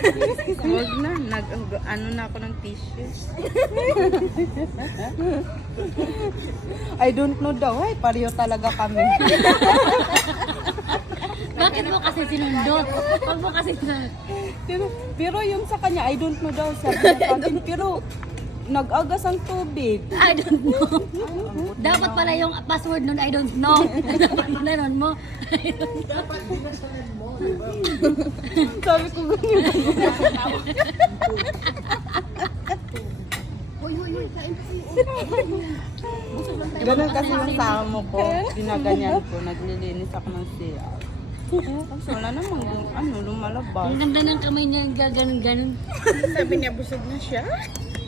Huwag na. Nag, ano na ako ng tissue. I don't know daw. Ay, pareho talaga kami. Bakit mo kasi sinundot? Huwag mo kasi sinundot. pero, pero yung sa kanya, I don't know daw. Sabi niya pero nag-agas ang tubig. I don't know. Dapat pala yung password nun, I don't know. Dapat pala mo. I don't know. Sabi ko ganyan. Uy, uy, uy, kain pa Ganun kasi yung samo ko. Ginaganyan ko. Naglilinis ako ng CR. Tapos wala namang ano, lumalabas. Ang ganda ng kamay niya, gaganon-ganon. Sabi niya, busog na siya.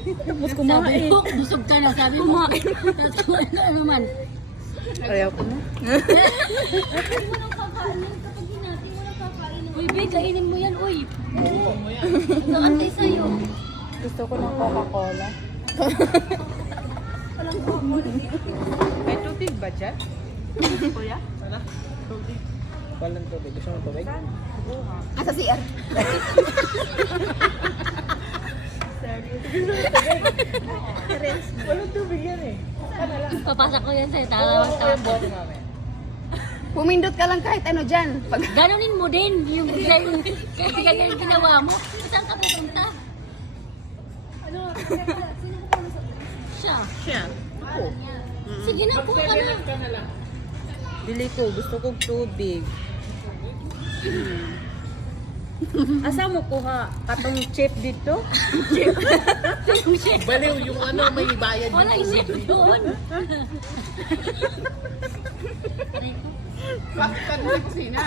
Tapos Sabi ko, busog ka na. Sabi mo, tapos kumain na naman. Ayaw ko na. Uy, Be, kainin mo yan, uy. Nakantay sa'yo. Gusto ko ng Coca-Cola. May tubig ba dyan? Kuya? Walang tubig. Gusto mo tubig? Asa si R. Walang tubig yan eh. Papasak ko yan sa'yo. Bote mami. Pumindot ka lang kahit ano dyan. Pag Ganonin mo din yung kaya ganyan ginawa mo. Saan ka pupunta? Ano? Siya. Siya. Ako. Sige na, kuha ka na. Bili ko. Gusto kong tubig. Asa mo kuha? Katong chip dito? Yung shit. Baliw yung ano, may bayad yung Walang tubig. shit doon. Bakit ka na kusina?